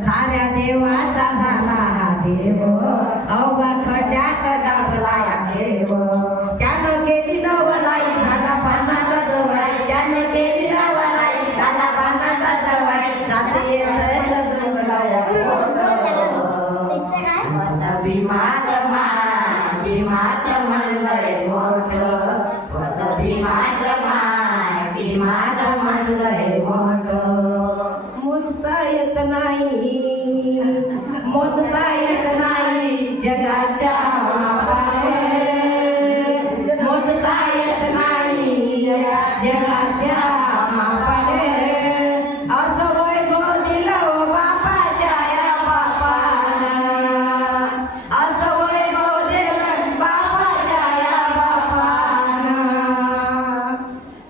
साऱ्या देवाचा झाला हा देव अवघा खड्यात दाबला या देव त्यानं केली नवलाई झाला पानाचा जवाई त्यानं केली नवलाई झाला पानाचा जवाई जाते भीमाचं माय भीमाचं म्हणलंय मोठं भीमाचं म्हणलंय मोठं मोजता येत नाही मोजता येत नाही जगाच्या मापाने मोजता येत नाही जगाच्या मापाने असं वैभव दिलं बापाच्या या बापानं असं वैभव दिलं बापाच्या या बापानं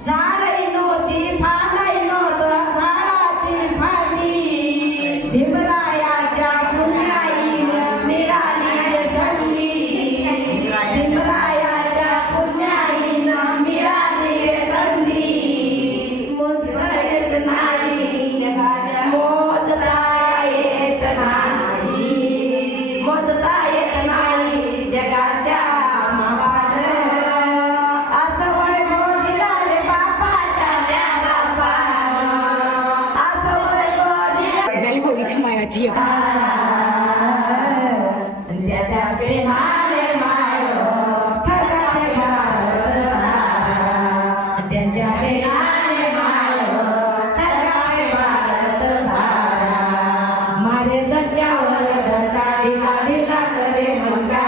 झाडही नव्हती फांदही नव्हतं झाडाची फांदी भीमरायाच्या पुण्याईनं मिळाली संधी भीमरायाच्या पुण्याईनं मिळाली संधी मोजता येत नाही मोजता येत नाही मोजता येत नाही जगाच्या मापानं असं वैभव दिलं रे बापाच्या त्या बापानं असं वैभव दिलं झाली होळीच्या मायाची त्याच्या पेनाने मायो थकाने भारत सारा त्याच्या पेनाने मायो थकाने भारत सारा मारे दट्यावर दंडाडीला ढिला करे मंगा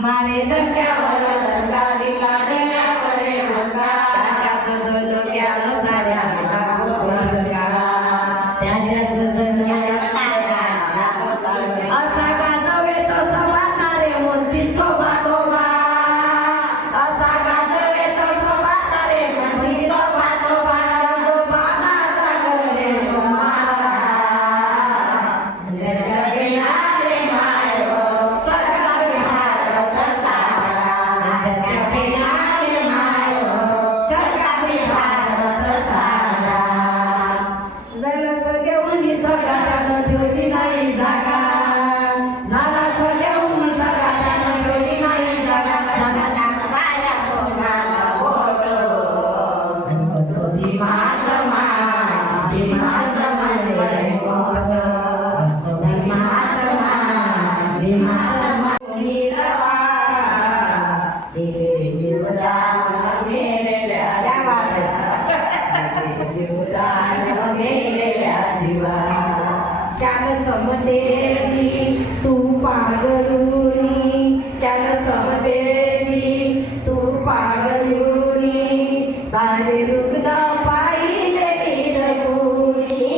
मारे दट्यावर दंडाडीला ढिला करे मंगा त्याच्याच धनुक्यानं साऱ्या त्याच्याच धनुक्यानं असा गाजवे तो सभा सारे म्हणतील तोबा तोबा असा गाजवे तो सभा सारे म्हणतील तोबा तोबा चंदोबानाचा गले तुम्हाला त्याच्या पेनाने मायो थकावे भारत सारा त्याच्या पेनाने मायो थकावे भारत सारा जलस घेऊन सगळ्यानं ठेवली नाही जागा झाला घेऊन सगळ्यानं ठेवली नाही जागा पाया कोणाला बोट भीमाचं मान भीमाचं म्हणलंय मोठं भीमाचं मान भीमाचं मान नीरवा दिले जीवदान मेलेल्या जीवदान मेलेल्या जीवा शान समतेची तू पागरुणी शान समतेची तू पागरुणी सारे रुग्ण पाहिले निरगुणी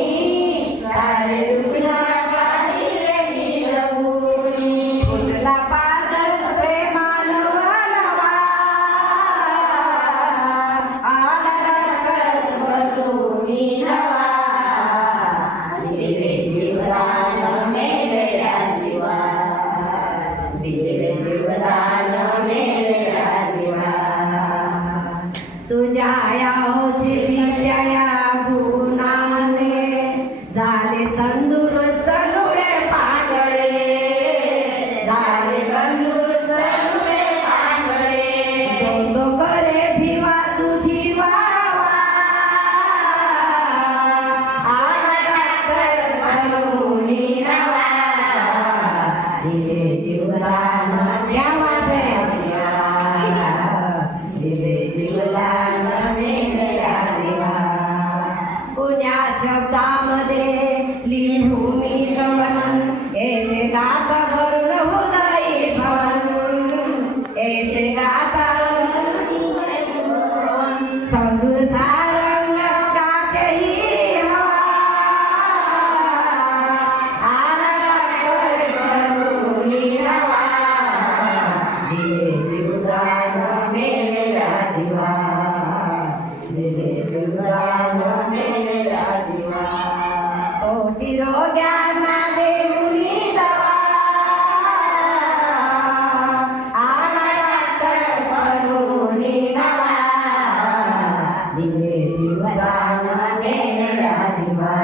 सारे रुग्ण पाहिले निरगुणी फुटला पाजर प्रेमानं वालावा आला डॉक्टर बनूनी नवा दिले जीवदान मेलेल्या जीवा दिले जीवदान मेलेल्या जीवा तुझ्या या हौशीच्या या गुणाने झाले तंदुरुस्त डोळे पागळे झाले तंदुरुस्त डोळे पागळे जो तो करे भिवा तुझी वावा आला डॉक्टर बनूनी नवा दिले जीवदान द्यावा द्या दिले जीवदान मेलेल्या जीवा कुण्या शब्दामध्ये लिहू मी गवन येते गाता भरून हृदयी भवन येते गाता संदूर सारंग काकेही हवा आला डॉक्टर बनूनी नवा दिले जीवदान मेलेल्या जीवा दिले जीवदान मेलेल्या जीवा कोटी रोग्यांना देऊनी दवा आला डॉक्टर बनूनी नवा दिले जीवदान मेलेल्या जीवा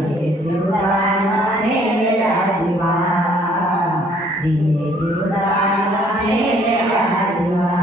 दिले जीवदान मेल्या जीवा, दिले जीवदान मेल्या जीवा.